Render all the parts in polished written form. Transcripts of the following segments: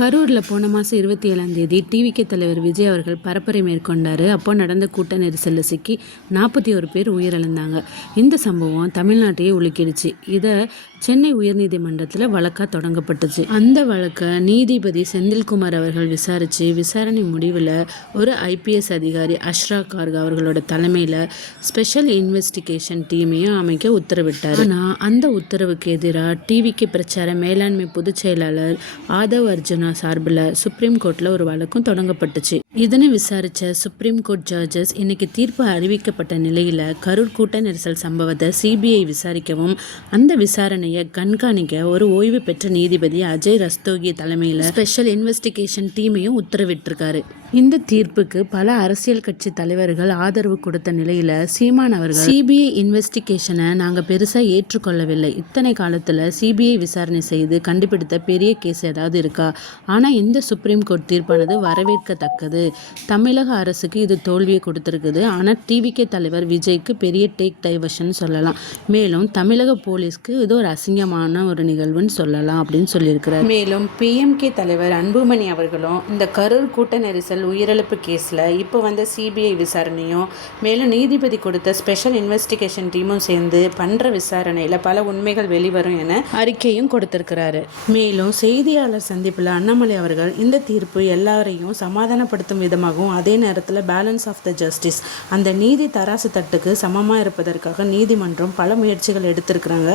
கரூரில் போன மாதம் 27ஆம் தேதி டிவிகே தலைவர் விஜய் அவர்கள் பரப்புரை மேற்கொண்டார். அப்போ நடந்த கூட்ட நெரிசலில் சிக்கி 41 பேர் உயிரிழந்தாங்க. இந்த சம்பவம் தமிழ்நாட்டையே உலுக்கிடுச்சு. இதை சென்னை உயர்நீதிமன்றத்தில் வழக்காக தொடங்கப்பட்டுச்சு. அந்த வழக்கை நீதிபதி செந்தில்குமார் அவர்கள் விசாரித்து விசாரணை முடிவில் ஒரு ஐபிஎஸ் அதிகாரி அஷ்ரா கார்க் அவர்களோட தலைமையில் ஸ்பெஷல் இன்வெஸ்டிகேஷன் டீமையும் அமைக்க உத்தரவிட்டார். ஆனால் அந்த உத்தரவுக்கு எதிராக டிவிகே பிரச்சார மேலாண்மை பொதுச் செயலாளர் ஆதவ் அர்ஜுனா சார்பில் சுப்ரீம் கோர்ட்டில் ஒரு வழக்கும் தொடங்கப்பட்டுச்சு. இதனை விசாரித்த சுப்ரீம் கோர்ட் ஜட்ஜஸ் இன்னைக்கு தீர்ப்பு அறிவிக்கப்பட்ட நிலையில் கரூர் கூட்ட நெரிசல் சம்பவத்தை சிபிஐ விசாரிக்கவும் அந்த விசாரணையை கண்காணிக்க ஒரு ஓய்வு பெற்ற நீதிபதி அஜய் ரஸ்தோகி தலைமையில் ஸ்பெஷல் இன்வெஸ்டிகேஷன் டீமையும் உத்தரவிட்டிருக்காரு. இந்த தீர்ப்புக்கு பல அரசியல் கட்சி தலைவர்கள் ஆதரவு கொடுத்த நிலையில் சீமான் அவர்கள் சிபிஐ இன்வெஸ்டிகேஷனை நாங்கள் பெருசாக ஏற்றுக்கொள்ளவில்லை. இத்தனை காலத்தில் சிபிஐ விசாரணை செய்து கண்டுபிடித்த பெரிய கேஸ் ஏதாவது இருக்கா? ஆனால் இந்த சுப்ரீம் கோர்ட் தீர்ப்பானது வரவேற்கத்தக்கது. தமிழக அரசுக்கு இது தோல்வியை கொடுத்திருக்குது. ஆனால் டிவிகே தலைவர் விஜய்க்கு பெரிய டேக் டைவர்ஷன் சொல்லலாம். மேலும் தமிழக போலீஸ்க்கு இது ஒரு அசிங்கமான ஒரு நிகழ்வுன்னு சொல்லலாம் அப்படின்னு சொல்லியிருக்கிறார். மேலும் பிஎம்கே தலைவர் அன்புமணி அவர்களும் இந்த கரூர் கூட்ட நெரிசல் உயிரிழப்பு கேஸில் இப்போ வந்த சிபிஐ விசாரணையும் மேலும் நீதிபதி கொடுத்த ஸ்பெஷல் இன்வெஸ்டிகேஷன் டீமும் சேர்ந்து பண்ணுற விசாரணையில் பல உண்மைகள் வெளிவரும் என அறிக்கையும் கொடுத்திருக்கிறாரு. மேலும் செய்தியாளர் சந்திப்பில் அண்ணாமலை அவர்கள் இந்த தீர்ப்பு எல்லாரையும் சமாதானப்படுத்தும் விதமாகவும் அதே நேரத்தில் பேலன்ஸ் ஆஃப் த ஜஸ்டிஸ் அந்த நீதி தராசு தட்டுக்கு சமமாக இருப்பதற்காக நீதிமன்றம் பல முயற்சிகள் எடுத்திருக்கிறாங்க.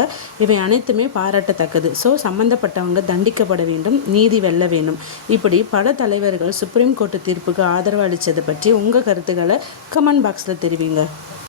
இவை அனைத்துமே பாராட்டத்தக்கது. ஸோ சம்பந்தப்பட்டவங்க தண்டிக்கப்பட வேண்டும், நீதி வெல்ல வேண்டும். இப்படி பல தலைவர்கள் சுப்ரீம் கோர்ட்டு தீர்ப்புக்கு ஆதரவு அளித்ததை பற்றி உங்கள் கருத்துக்களை கமெண்ட் பாக்ஸில் தெரிவிங்க.